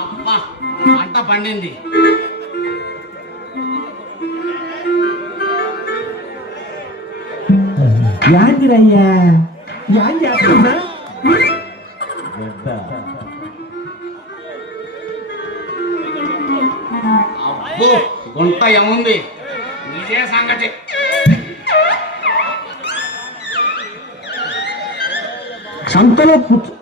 అబ్బా పంట పండింది. యాందిరయ్యా యాం చేస్తున్నా అబ్బో గుంట ఏముంది ఇదే సంగతి. సంతలో కూర్చో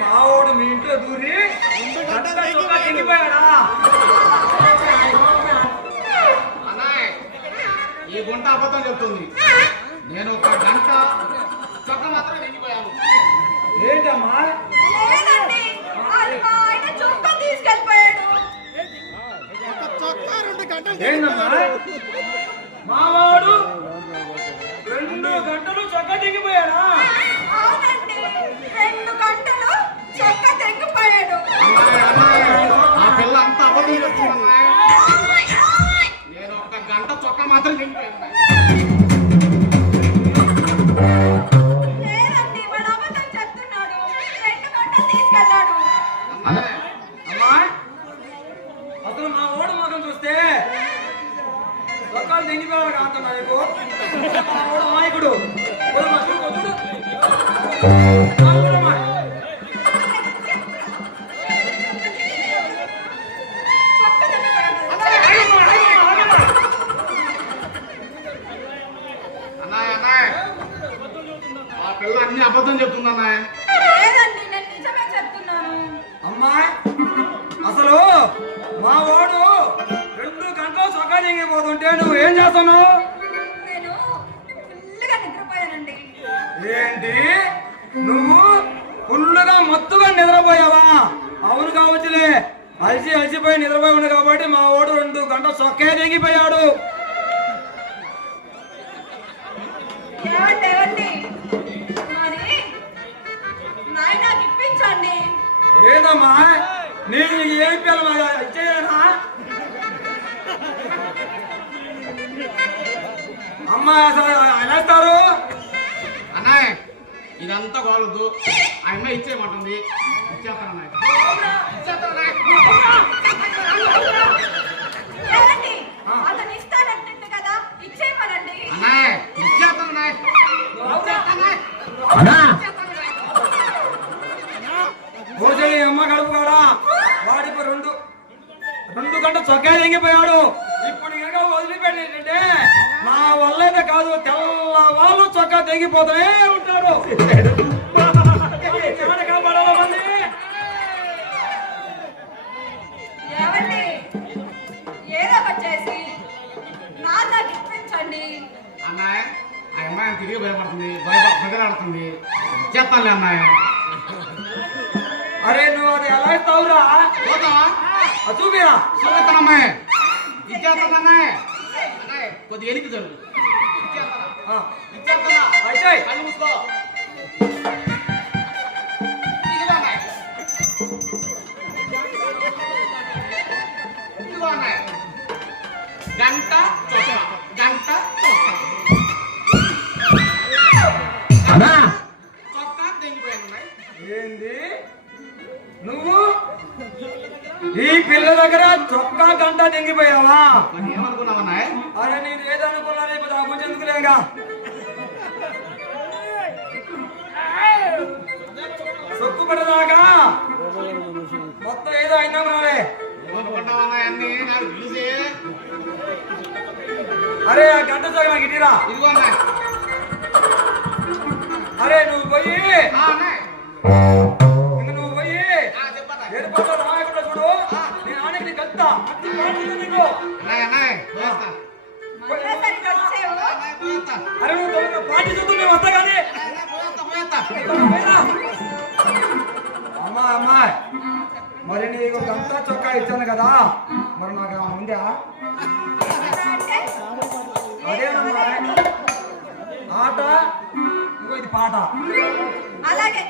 మావోడు మీ ఇంట్లో దూరి తెగిపోయాడా? ఈ గుంట అబద్ధం చెప్తుంది. నేను ఒక గంట చొక్క మాత్రం తెగిపోయాను. ఏంటమ్మా? ఏంటమ్మా? మావాడు 2 గంటలు చొక్క తెగిపోయాడా? 2 గంటలు చొక్క తెగిపోయాడు. ఆ పిల్ల అంత అబద్ధం చెప్తుందమ్మా. నేను ఒక గంట చొక్క మాత్రం తెగిపోయాను. లేదండి, వాడు అబద్ధం చెప్తున్నాడు. 2 గంటలు తీసుకెళ్ళాడు. అమ్మా, అసలు మా ఓడు మొఖం చూస్తే చొక్కాలు తెగిపోయాడు కాంతమ్మా. నీకు మా ఓడు అమాయకుడు. చూడు పిల్ల అన్ని అబద్ధం చెప్తున్నా. లేదండి, నేను నిజమే చెప్తున్నాను. అమ్మా, అసలు మా వాడు 2 గంటలు చొక్కా తెగిపోతుంటే నువ్వు ఏం చేస్తున్నావు? నేను ఫుల్లుగా నిద్రపోయానండి. ఏంటి, నువ్వు ఫుల్లుగా మత్తుగా నిద్రపోయావా? అవును కావచ్చులే, అలసిపోయి నిద్రపోయి ఉంది కాబట్టి మా వాడు 2 గంటలు చొక్కే తెగిపోయాడు. ఏమండి ఏమండి మరి నాయనకి ఇప్పించండి. ఏందమ్మా నేను ఏం పిల్లలు ఇచ్చేయనా? అమ్మా అసలు అనేస్తారు అన్నయ్య ఇదంతా గోలదు ఆ అమ్మాయి ఇచ్చేయమంటుంది ఇచ్చేస్తాను అన్నయ్య. ఏమండి అతను ఇస్తానంటుంది కదా ఇచ్చేయమనండి. అన్నయ్య ఇచ్చేస్తాను అన్నయ్య. అన్నా భోజనం అమ్మ కడుపు కూడా వాడికి రెండు గంటలు చొక్కా ఎంగిపోయాడు. ఇప్పుడు ఇంకా వదిలిపెట్టేటంటే నా వల్ల అయితే కాదు, తెల్లవాళ్ళు చొక్కా తెగిపోతూనే ఉంటాడు. ఏమండి ఏదో ఒకటి చేసి నాన్నకి ఇప్పించండి. అన్నయ్య ఆ అమ్మాయి తిరిగి భయపడుతుంది భయపడుతుంది ఇచ్చేస్తానులే అన్నయ్య. అరే నువ్వు అది ఎలా ఇస్తావురా? చూద్దామా చూపిరా. చూపిస్తాను అమ్మాయి ఇచ్చేస్తాను అన్నయ్య. అన్నయ్య కొద్దిగా ఎనికి జరుగు ఇచ్చేస్తున్నా అయిపోయి కళ్ళు మూసుకో. ఇదిగో అన్నయ్య ఇదిగో అన్నయ్య గంట చొక్కా గంట చొక్కా అన్నా చొక్కా తెగిపోయింది అన్నయ్య. ఏంది నువ్వు ఈ పిల్ల దగ్గర చొక్కా గంట తెంగిపోయావా? మరి ఏమనుకున్నావు అన్నయ్య? అరే నేను ఏదనుకున్నాను ఇప్పుడు నా గురించి ఎందుకులేగా. సొక్కు పడదాకా మొత్తం ఏదో అయినా రాలే. ఏమనుకుంటావు అన్నయ్య అన్ని నాకు తెలిసి. అరే ఆ గంట చొక్క నాకు ఇటీరా. ఇదిగో అన్నయ్య. అరే నువ్వు పోయి ఆ అన్నయ్య ఇంక నువ్వు పోయి చెప్పన్నయ్య. ఏర్పాటు రాయకుండా చూడు. నేను ఆనకి నీకు వెళ్తా. నీకు అన్నయ్య అన్నయ్య పోయేస్తా. మొదటిసారిగా వచ్చేవు. అన్నయ్య పోయేస్తా. అరే నువ్వు తొందరగా పార్టీ చూద్దు మేము వస్తా కానీ. అన్నయ్య పోయేస్తా. అమ్మా అమ్మాయి మరి నీకు గంట చొక్కా ఇచ్చాను కదా, మరి నాకు ఏమైనా ఉందా? అంటే అదేనమ్మా ఆట, ఇగో ఇది పాట. అలాగే